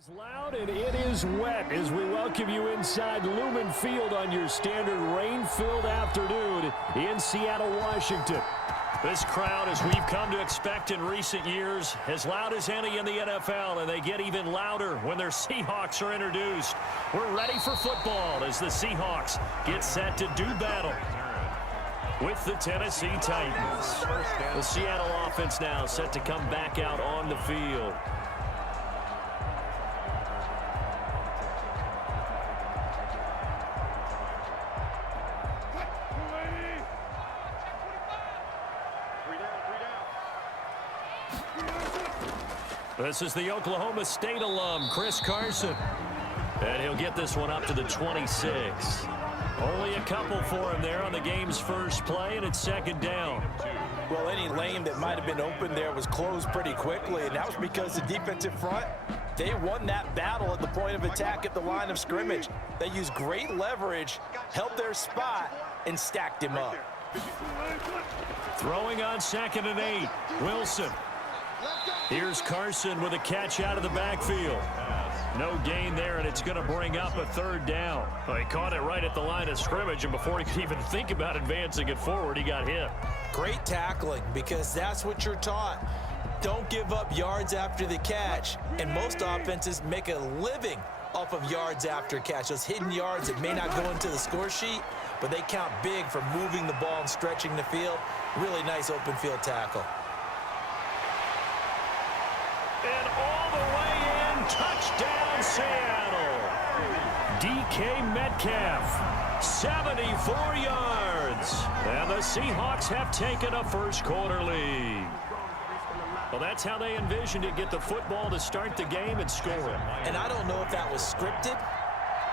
It's loud and it is wet as we welcome you inside Lumen Field on your standard rain-filled afternoon in Seattle, Washington. This crowd, as we've come to expect in recent years, as loud as any in the NFL, and they get even louder when their Seahawks are introduced. We're ready for football as the Seahawks get set to do battle with the Tennessee Titans. The Seattle offense now set to come back out on the field. This is the Oklahoma State alum, Chris Carson. And he'll get this one up to the 26. Only a couple for him there on the game's first play, and it's second down. Well, any lane that might have been open there was closed pretty quickly, and that was because the defensive front, they won that battle at the point of attack at the line of scrimmage. They used great leverage, held their spot, and stacked him up. Throwing on 2nd and 8, Wilson. Here's Carson with a catch out of the backfield. No gain there, and it's going to bring up a third down. Well, he caught it right at the line of scrimmage, and before he could even think about advancing it forward, he got hit. Great tackling, because that's what you're taught. Don't give up yards after the catch, and most offenses make a living off of yards after catch. Those hidden yards that may not go into the score sheet, but they count big for moving the ball and stretching the field. Really nice open field tackle. And all the way in, touchdown Seattle. DK Metcalf, 74 yards. And the Seahawks have taken a first quarter lead. Well, that's how they envisioned it, get the football to start the game and score. And I don't know if that was scripted.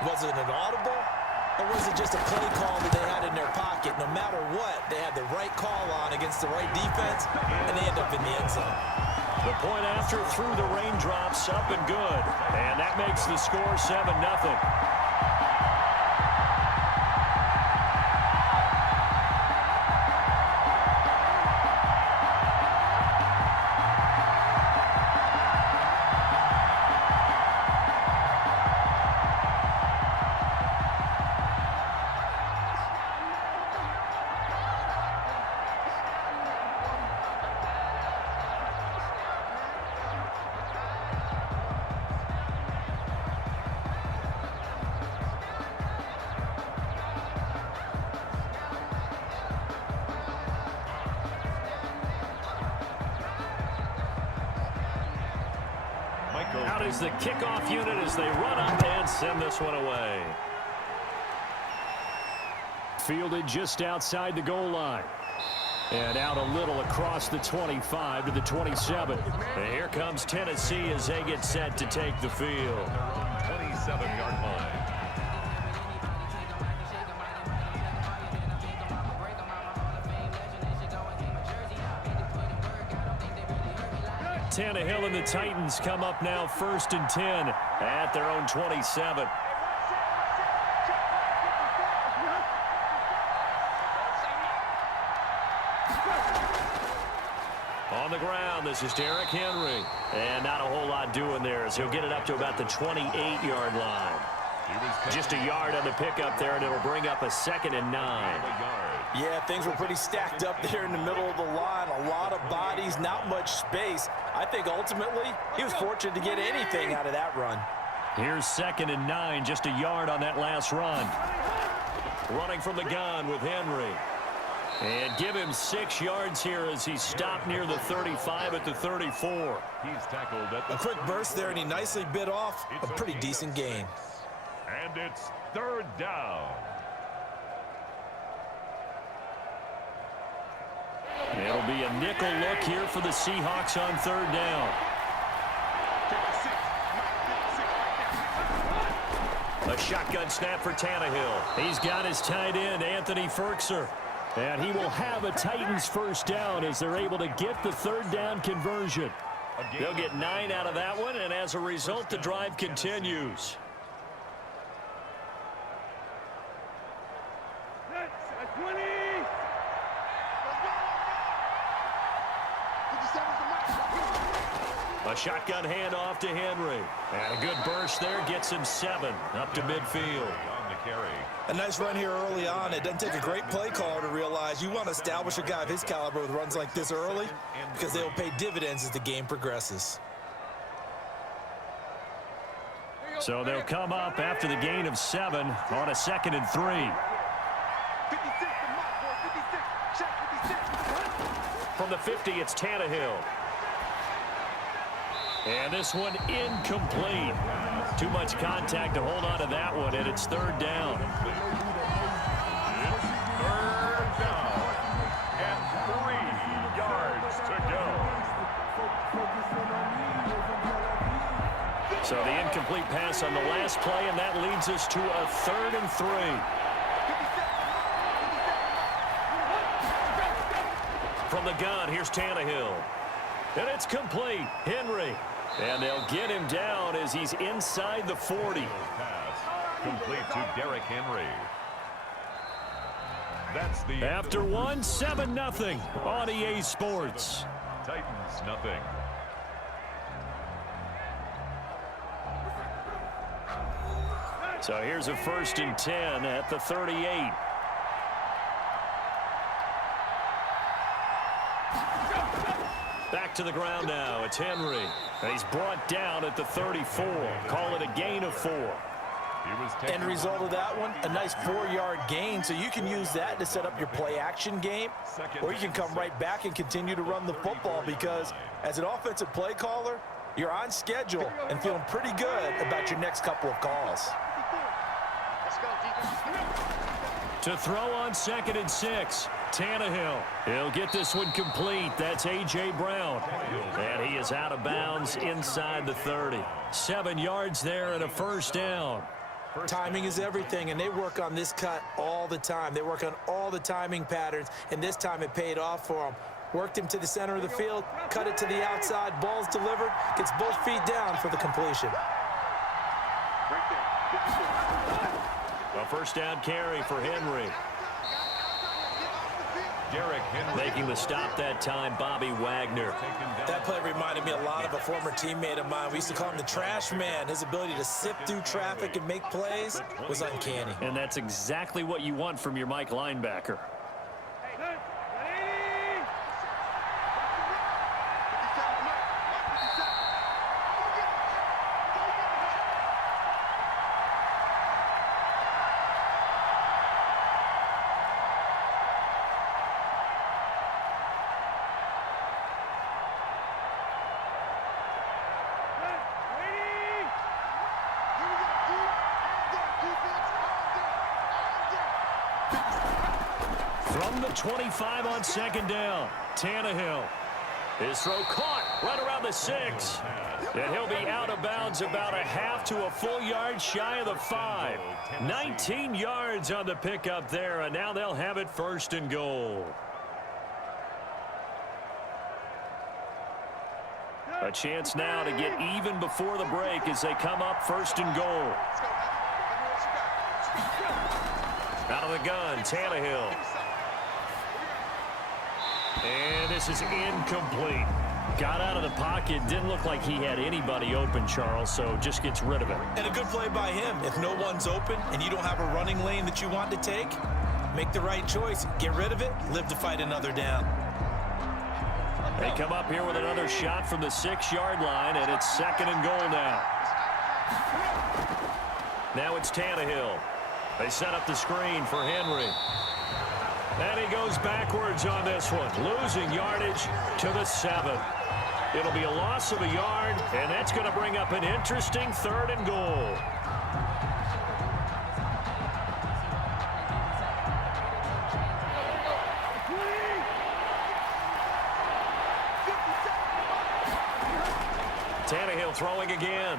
Was it an audible? Or was it just a play call that they had in their pocket? No matter what, they had the right call on against the right defense, and they end up in the end zone. The point after through the raindrops, up and good. And that makes the score 7-0. Out is the kickoff unit as they run up and send this one away. Fielded just outside the goal line. And out a little across the 25 to the 27. And here comes Tennessee as they get set to take the field. 27-yard line. Tannehill and the Titans come up now 1st and 10 at their own 27. On the ground, this is Derrick Henry. And not a whole lot doing there as he'll get it up to about the 28-yard line. Just a yard on the pickup there, and it'll bring up a 2nd and 9. Yeah, things were pretty stacked up there in the middle of the line. A lot of bodies, not much space. I think ultimately he was fortunate to get anything out of that run. Here's 2nd and 9, just a yard on that last run. Running from the gun with Henry. And give him 6 yards here as he's stopped near the 35 at the 34. He's tackled at the a quick burst there, and he nicely bit off a pretty decent gain. And it's 3rd down. It'll be a nickel look here for the Seahawks on 3rd down. A shotgun snap for Tannehill. He's got his tight end, Anthony Ferkser. And he will have a Titans first down as they're able to get the 3rd down conversion. They'll get 9 out of that one, and as a result, the drive continues. A shotgun handoff to Henry. And a good burst there gets him 7 up to midfield. On the carry. A nice run here early on. It doesn't take a great play caller to realize you want to establish a guy of his caliber with runs like this early because they will pay dividends as the game progresses. So they'll come up after the gain of 7 on a 2nd and 3. From the 50, it's Tannehill. And this one incomplete. Too much contact to hold on to that one, and it's 3rd down. It's 3rd down. And 3 yards to go. So the incomplete pass on the last play, and that leads us to a 3rd and 3. From the gun, here's Tannehill. And it's complete. Henry. And they'll get him down as he's inside the 40. Pass complete to Derrick Henry. That's the After 1, 7-0 on EA Sports. Titans nothing. So here's a 1st and 10 at the 38. Back to the ground now. It's Henry. And he's brought down at the 34. Call it a gain of 4. End result of that one, a nice 4-yard gain, so you can use that to set up your play-action game, or you can come right back and continue to run the football because as an offensive play caller, you're on schedule and feeling pretty good about your next couple of calls. To throw on 2nd and 6, Tannehill. He'll get this one complete. That's A.J. Brown. And he is out of bounds inside the 30. 7 yards there and a 1st down. Timing is everything, and they work on this cut all the time. They work on all the timing patterns, and this time it paid off for them. Worked him to the center of the field, cut it to the outside, ball's delivered, gets both feet down for the completion. A 1st down carry for Henry. Derrick Henry Making the stop that time, Bobby Wagner. That play reminded me a lot of a former teammate of mine. We used to call him the trash man. His ability to sift through traffic and make plays was uncanny. And that's exactly what you want from your Mike linebacker. From the 25 on 2nd down, Tannehill. His throw caught right around the 6. And he'll be out of bounds about a half to a full yard shy of the 5. 19 yards on the pickup there, and now they'll have it 1st and goal. A chance now to get even before the break as they come up 1st and goal. Out of the gun, Tannehill. And this is incomplete. Got out of the pocket. Didn't look like he had anybody open, Charles, so just gets rid of it. And a good play by him. If no one's open and you don't have a running lane that you want to take, make the right choice. Get rid of it. Live to fight another down. They come up here with another shot from the 6-yard line, and it's 2nd and goal now. Now it's Tannehill. They set up the screen for Henry. And he goes backwards on this one, losing yardage to the 7. It'll be a loss of a yard, and that's going to bring up an interesting 3rd and goal. Tannehill throwing again.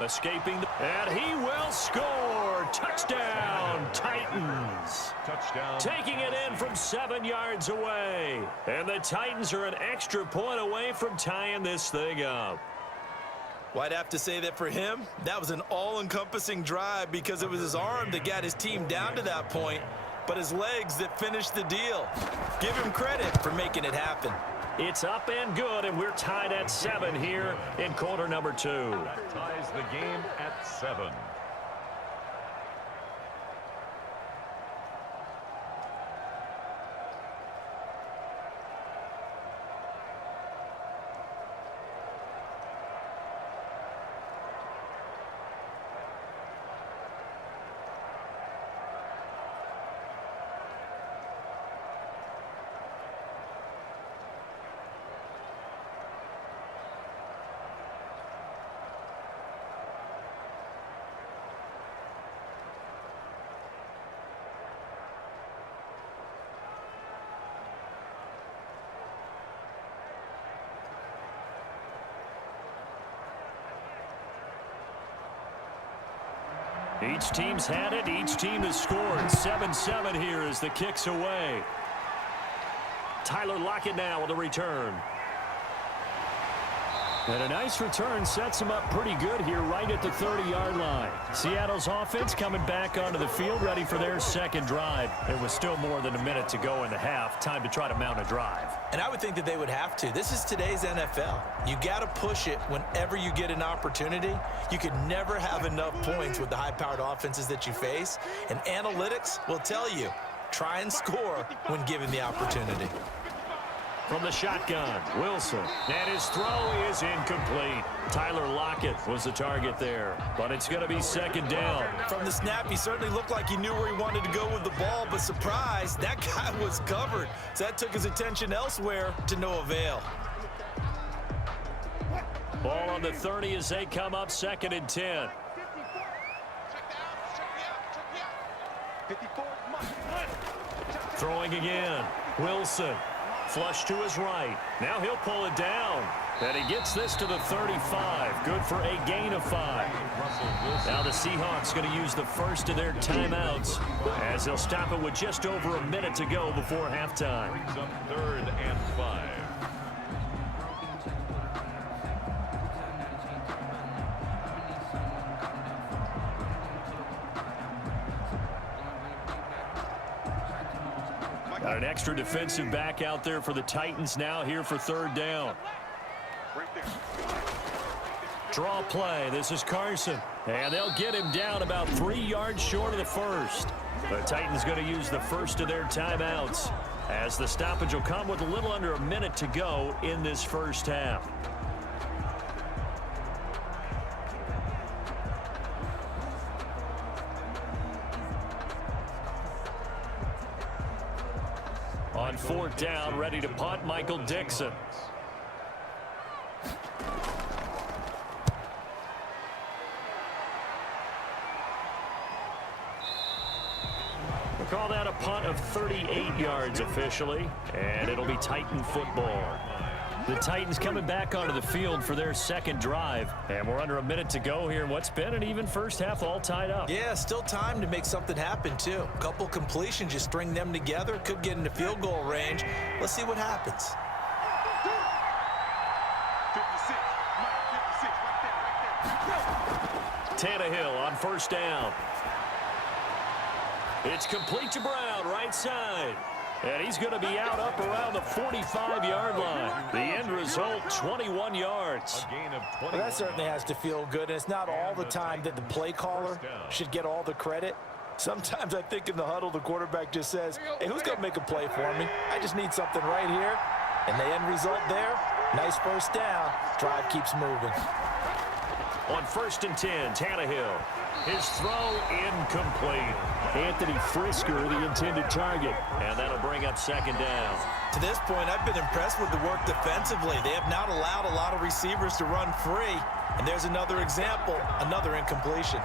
Escaping, and he will score. Touchdown, Titans. touchdown. Taking it in from 7 yards away. And the Titans are an extra point away from tying this thing up. Well, I'd have to say that for him, that was an all-encompassing drive because it was his arm that got his team down to that point, but his legs that finished the deal. Give him credit for making it happen. It's up and good, and we're tied at 7 here in quarter number 2. That ties the game at 7. Each team's had it. Each team has scored. 7-7 here as the kick's away. Tyler Lockett now with a return. And a nice return sets him up pretty good here right at the 30-yard line. Seattle's offense coming back onto the field ready for their second drive. There was still more than a minute to go in the half. Time to try to mount a drive. And I would think that they would have to. This is today's NFL. You got to push it whenever you get an opportunity. You could never have enough points with the high-powered offenses that you face. And analytics will tell you, try and score when given the opportunity. From the shotgun, Wilson. And his throw is incomplete. Tyler Lockett was the target there. But it's going to be second down. From the snap, he certainly looked like he knew where he wanted to go with the ball. But surprise, that guy was covered. So that took his attention elsewhere to no avail. Ball on the 30 as they come up 2nd and 10. Throwing again. Wilson. Flush to his right. Now he'll pull it down. And he gets this to the 35. Good for a gain of 5. Now the Seahawks going to use the first of their timeouts as they'll stop it with just over a minute to go before halftime. Brings up 3rd and 5. Got an extra defensive back out there for the Titans now here for 3rd down. Draw play. This is Carson. And they'll get him down about 3 yards short of the first. The Titans going to use the first of their timeouts as the stoppage will come with a little under a minute to go in this first half. On 4th down, ready to punt, Michael Dixon. We'll call that a punt of 38 yards officially, and it'll be Titan football. The Titans coming back onto the field for their second drive, and we're under a minute to go here in what's been an even first half, all tied up. Yeah, still time to make something happen, too. A couple completions, you string them together, could get into field goal range. Let's see what happens. 56, Tannehill on 1st down. It's complete to Brown, right side. And he's going to be out up around the 45-yard line. The end result, 21 yards. A gain of 21. Well, that certainly has to feel good, and it's not all the time that the play caller should get all the credit. Sometimes I think in the huddle, the quarterback just says, hey, who's going to make a play for me? I just need something right here. And the end result there, nice first down. Drive keeps moving. On 1st and 10, Tannehill. His throw incomplete. Anthony Frisker, the intended target. And that'll bring up 2nd down. To this point, I've been impressed with the work defensively. They have not allowed a lot of receivers to run free. And there's another example, another incompletion.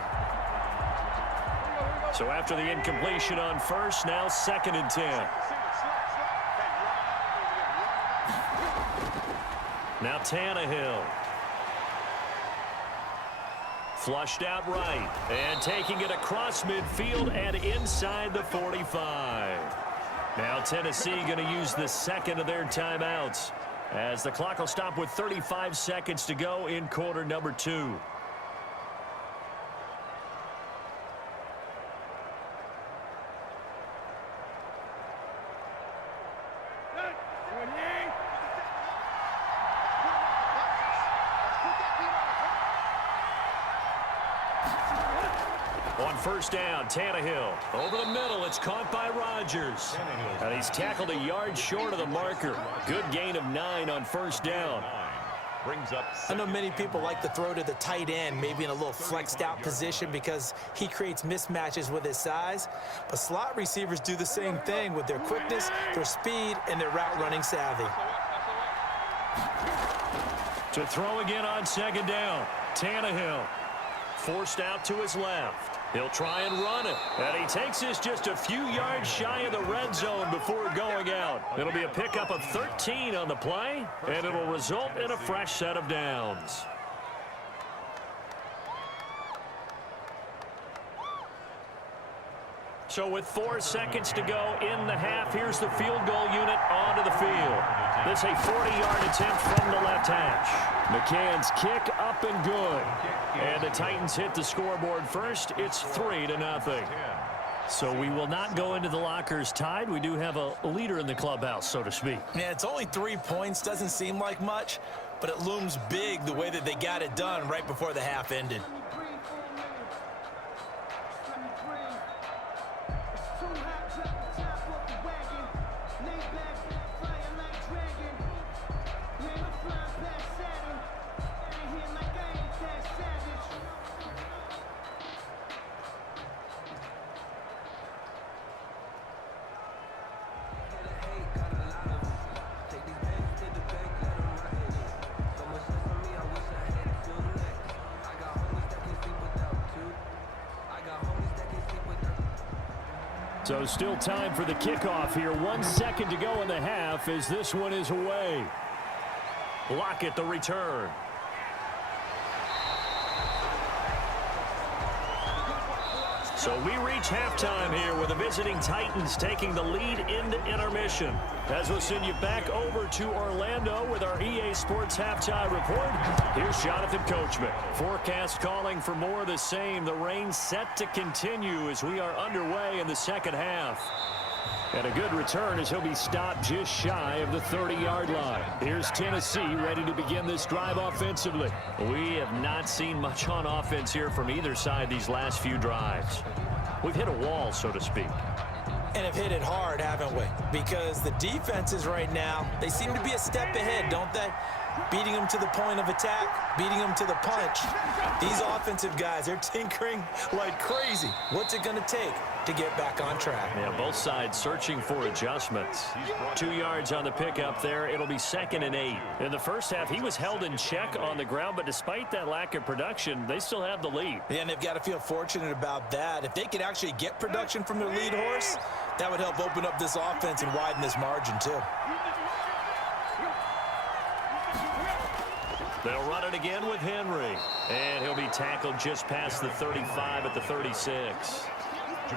So after the incompletion on 1st, now 2nd and 10. Now Tannehill. Flushed out right. And taking it across midfield and inside the 45. Now Tennessee going to use the second of their timeouts as the clock will stop with 35 seconds to go in quarter number 2. On first down, Tannehill. Over the middle, it's caught by Rodgers. And he's tackled a yard short of the marker. Good gain of 9 on first down. I know many people like to throw to the tight end, maybe in a little flexed out position because he creates mismatches with his size. But slot receivers do the same thing with their quickness, their speed, and their route running savvy. To throw again on second down, Tannehill. Forced out to his left. He'll try and run it. And he takes this just a few yards shy of the red zone before going out. It'll be a pickup of 13 on the play, and it'll result in a fresh set of downs. So with 4 seconds to go in the half, here's the field goal unit onto the field. This a 40-yard attempt from the left hash. McCann's kick up and good. And the Titans hit the scoreboard first. It's 3-0. So we will not go into the lockers tied. We do have a leader in the clubhouse, so to speak. Yeah, it's only 3 points. Doesn't seem like much, but it looms big the way that they got it done right before the half ended. So still time for the kickoff here. 1 second to go in the half as this one is away. Lockett the return. So we reach halftime here with the visiting Titans taking the lead into intermission. As we'll send you back over to Orlando with our EA Sports Halftime Report, here's Jonathan Coachman. Forecast calling for more of the same. The rain set to continue as we are underway in the second half. And a good return as he'll be stopped just shy of the 30-yard line. Here's Tennessee ready to begin this drive offensively. We have not seen much on offense here from either side these last few drives. We've hit a wall, so to speak. And have hit it hard, haven't we? Because the defenses right now, they seem to be a step ahead, don't they? Beating them to the point of attack, beating them to the punch. These offensive guys, they're tinkering like crazy. What's it going to take to get back on track? Yeah, both sides searching for adjustments. 2 yards on the pickup there. It'll be 2nd and 8. In the first half, he was held in check on the ground, but despite that lack of production, they still have the lead. Yeah, and they've got to feel fortunate about that. If they could actually get production from their lead horse, that would help open up this offense and widen this margin too. They'll run it again with Henry. And he'll be tackled just past the 35 at the 36.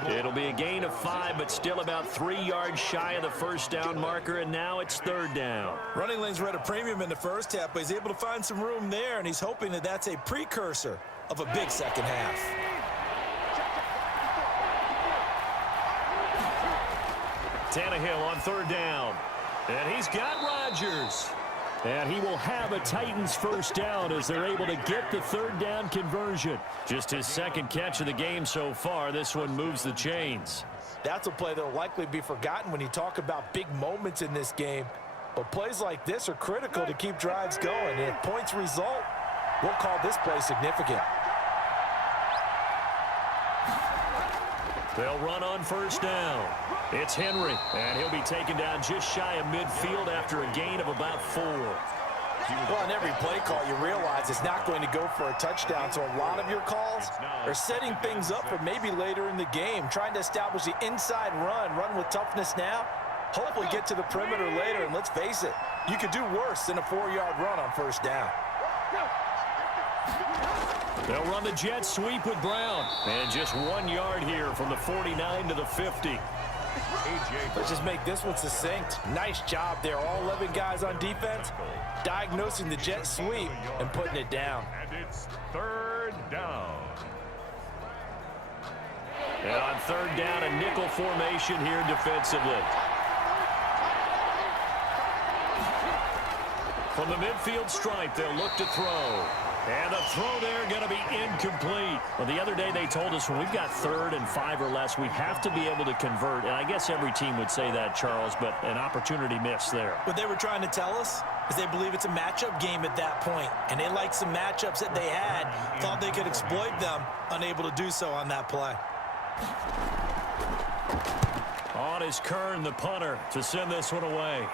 It'll be a gain of 5, but still about 3 yards shy of the first down marker, and now it's 3rd down. Running lanes were at a premium in the first half, but he's able to find some room there, and he's hoping that that's a precursor of a big second half. Tannehill on 3rd down. And he's got Rodgers. And he will have a Titans first down as they're able to get the 3rd down conversion. Just his 2nd catch of the game so far. This one moves the chains. That's a play that will likely be forgotten when you talk about big moments in this game. But plays like this are critical to keep drives going. And if points result, we'll call this play significant. They'll run on first down. It's Henry, and he'll be taken down just shy of midfield after a gain of about 4. Well, on every play call, you realize it's not going to go for a touchdown, so a lot of your calls are setting things up for maybe later in the game, trying to establish the inside run with toughness now, hopefully get to the perimeter later, and let's face it, you could do worse than a 4-yard run on first down. They'll run the jet sweep with Brown. And just 1 yard here from the 49 to the 50. Let's just make this one succinct. Nice job there. All 11 guys on defense diagnosing the jet sweep and putting it down. And it's 3rd down. And on 3rd down, a nickel formation here defensively. From the midfield stripe, they'll look to throw. And the throw there going to be incomplete. Well, the other day they told us when we've got 3rd and 5 or less, we have to be able to convert. And I guess every team would say that, Charles, but an opportunity missed there. What they were trying to tell us is they believe it's a matchup game at that point. And they liked some matchups that they had, thought they could exploit them, unable to do so on that play. On is Kern, the punter, to send this one away.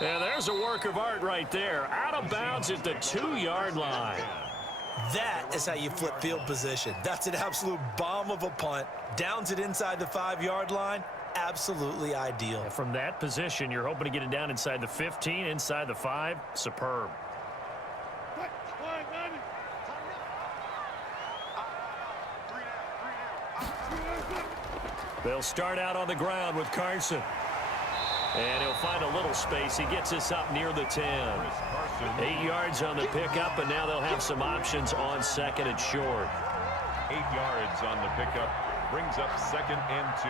And there's a work of art right there. Out of bounds at the 2-yard line. That is how you flip field position. That's an absolute bomb of a punt. Downs it inside the 5-yard line. Absolutely ideal. And from that position, you're hoping to get it down inside the 15, inside the 5. Superb. They'll start out on the ground with Carson. And he'll find a little space. He gets us up near the 10. 8 yards on the pickup, and now they'll have some options on 2nd and short. 8 yards on the pickup. Brings up 2nd and 2.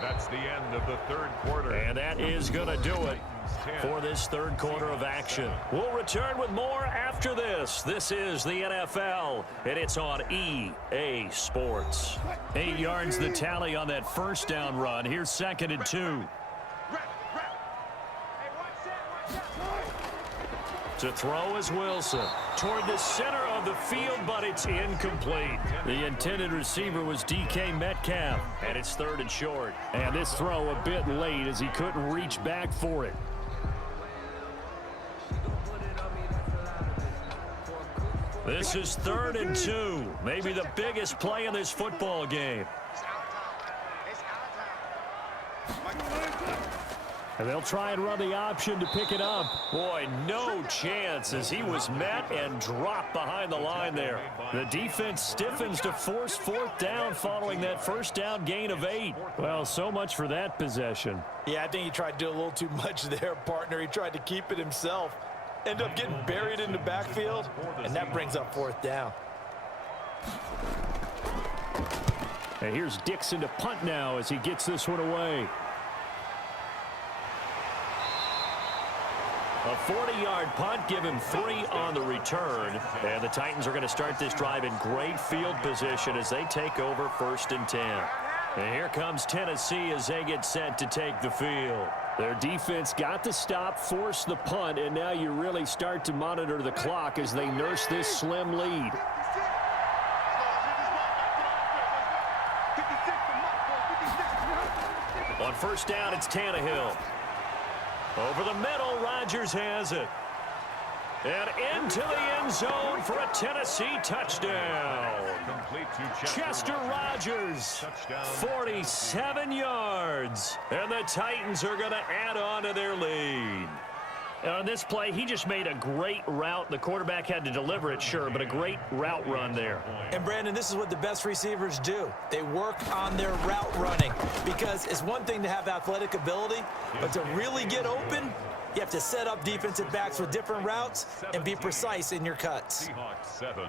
That's the end of the 3rd quarter. And that is going to do it for this 3rd quarter of action. We'll return with more after this. This is the NFL, and it's on EA Sports. 8 yards the tally on that 1st down run. Here's 2nd and 2. To throw is Wilson toward the center of the field, but it's incomplete. The intended receiver was DK Metcalf, and it's 3rd and short. And this throw a bit late as he couldn't reach back for it. This is 3rd and 2, maybe the biggest play in this football game. And they'll try and run the option to pick it up. Boy, no chance as he was met and dropped behind the line there. The defense stiffens to force 4th down following that 1st down gain of 8. Well, so much for that possession. Yeah, I think he tried to do a little too much there, partner. He tried to keep it himself. End up getting buried in the backfield, and that brings up 4th down. And here's Dixon to punt now as he gets this one away. A 40-yard punt, give him 3 on the return. And the Titans are going to start this drive in great field position as they take over 1st and 10. And here comes Tennessee as they get set to take the field. Their defense got the stop, forced the punt, and now you really start to monitor the clock as they nurse this slim lead. On 1st down, it's Tannehill. Over the middle, Rodgers has it. And into the end zone for a Tennessee touchdown. Chester Rogers, 47 yards. And the Titans are going to add on to their lead. On this play, he just made a great route. The quarterback had to deliver it, sure, but a great route run there. And, Brandon, this is what the best receivers do. They work on their route running because it's one thing to have athletic ability, but to really get open, you have to set up defensive backs with different routes and be precise in your cuts.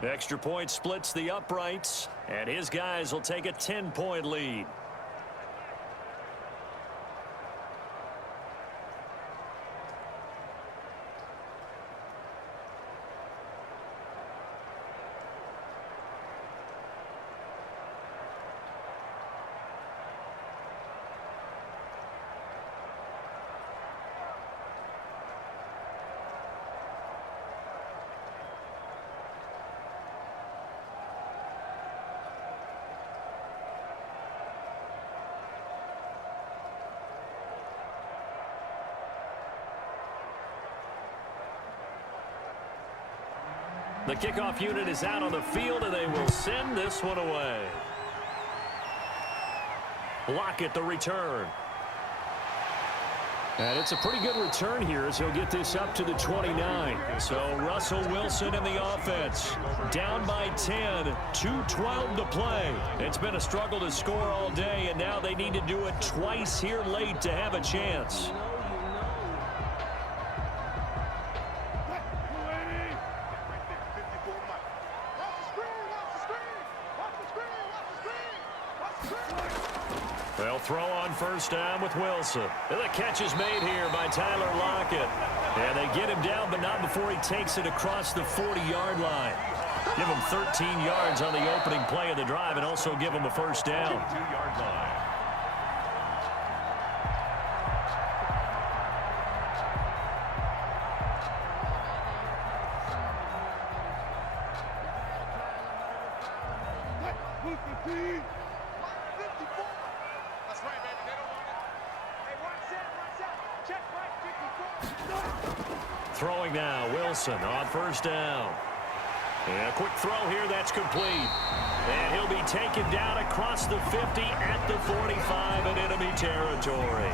Extra point splits the uprights, and his guys will take a 10-point lead. The kickoff unit is out on the field, and they will send this one away. Lockett the return. And it's a pretty good return here as he'll get this up to the 29. So Russell Wilson in the offense. Down by 10, 2:12 to play. It's been a struggle to score all day, and now they need to do it twice here late to have a chance. Well, They'll throw on first down with Wilson. And the catch is made here by Tyler Lockett. And they get him down, but not before he takes it across the 40-yard line. Give him 13 yards on the opening play of the drive and also give him a first down. 2-yard line. That's right, baby. They don't want it. Hey, watch that. Check right, 54. Throwing now, Wilson on first down. And a quick throw here, that's complete. And he'll be taken down across the 50 at the 45 in enemy territory.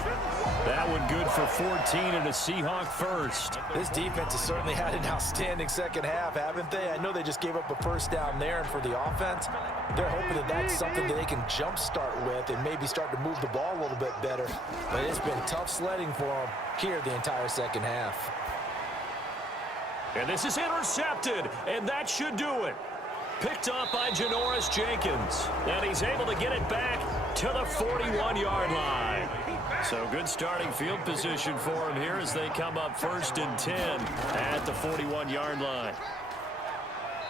That one good for 14 and a Seahawk first. This defense has certainly had an outstanding second half, haven't they? I know they just gave up a first down there, and for the offense, they're hoping that that's something that they can jumpstart with and maybe start to move the ball a little bit better. But it's been tough sledding for them here the entire second half. And this is intercepted, and that should do it. Picked up by Janoris Jenkins. And he's able to get it back to the 41-yard line. So good starting field position for him here as they come up 1st and 10 at the 41-yard line.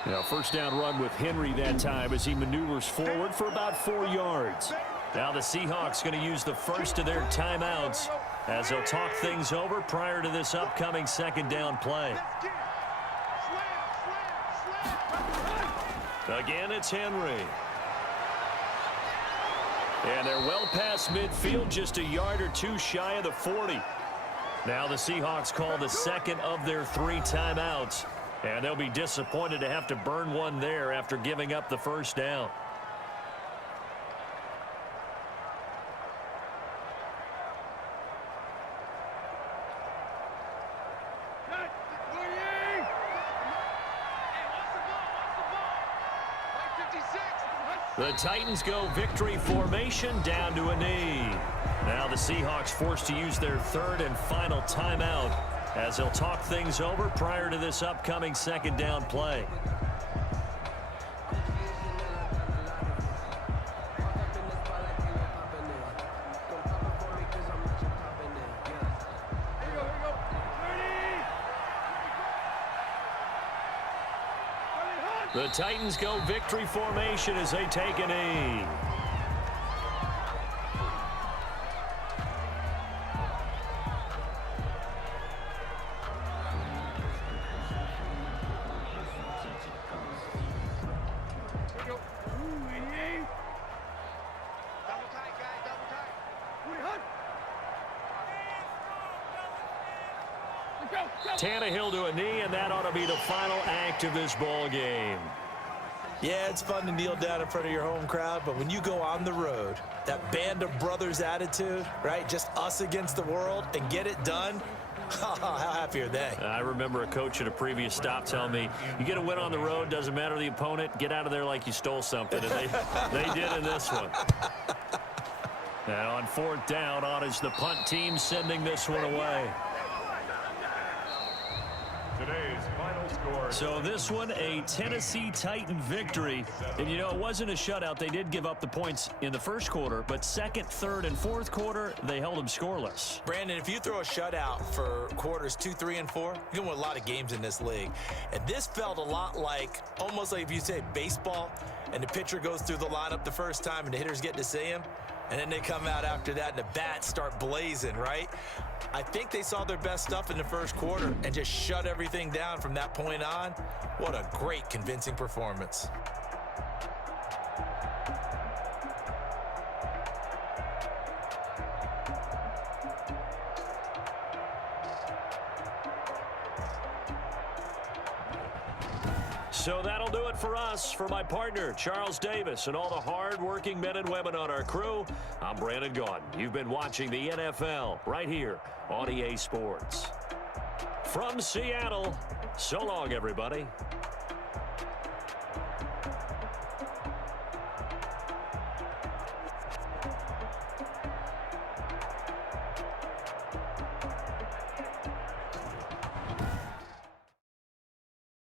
Now, first down run with Henry that time as he maneuvers forward for about 4 yards. Now the Seahawks going to use the first of their timeouts as they'll talk things over prior to this upcoming second down play. Again, it's Henry. And they're well past midfield, just a yard or two shy of the 40. Now the Seahawks call the second of their 3 timeouts. And they'll be disappointed to have to burn one there after giving up the first down. The Titans go victory formation down to a knee. Now the Seahawks forced to use their 3rd and final timeout as they'll talk things over prior to this upcoming second down play. The Titans go victory formation as they take a knee. Tannehill to a knee, and that ought to be the final act of this ball game. Yeah, it's fun to kneel down in front of your home crowd, but when you go on the road, that band of brothers attitude, right, just us against the world, and get it done, how happy are they? I remember a coach at a previous stop telling me, you get a win on the road, doesn't matter the opponent, get out of there like you stole something, and they did in this one. And on 4th down, on is the punt team sending this one away. Today's final score. So this one, a Tennessee Titan victory. And, you know, it wasn't a shutout. They did give up the points in the first quarter, but 2nd, 3rd, and 4th quarter, they held them scoreless. Brandon, if you throw a shutout for quarters 2, 3, and 4, you're going to win a lot of games in this league. And this felt a lot like, almost like if you say baseball, and the pitcher goes through the lineup the first time, and the hitters get to see him, and then they come out after that, and the bats start blazing, right? I think they saw their best stuff in the first quarter and just shut everything down from that point on. What a great, convincing performance. So that'll do it for us. For my partner, Charles Davis, and all the hard-working men and women on our crew, I'm Brandon Gaudin. You've been watching the NFL right here on EA Sports. From Seattle, so long, everybody.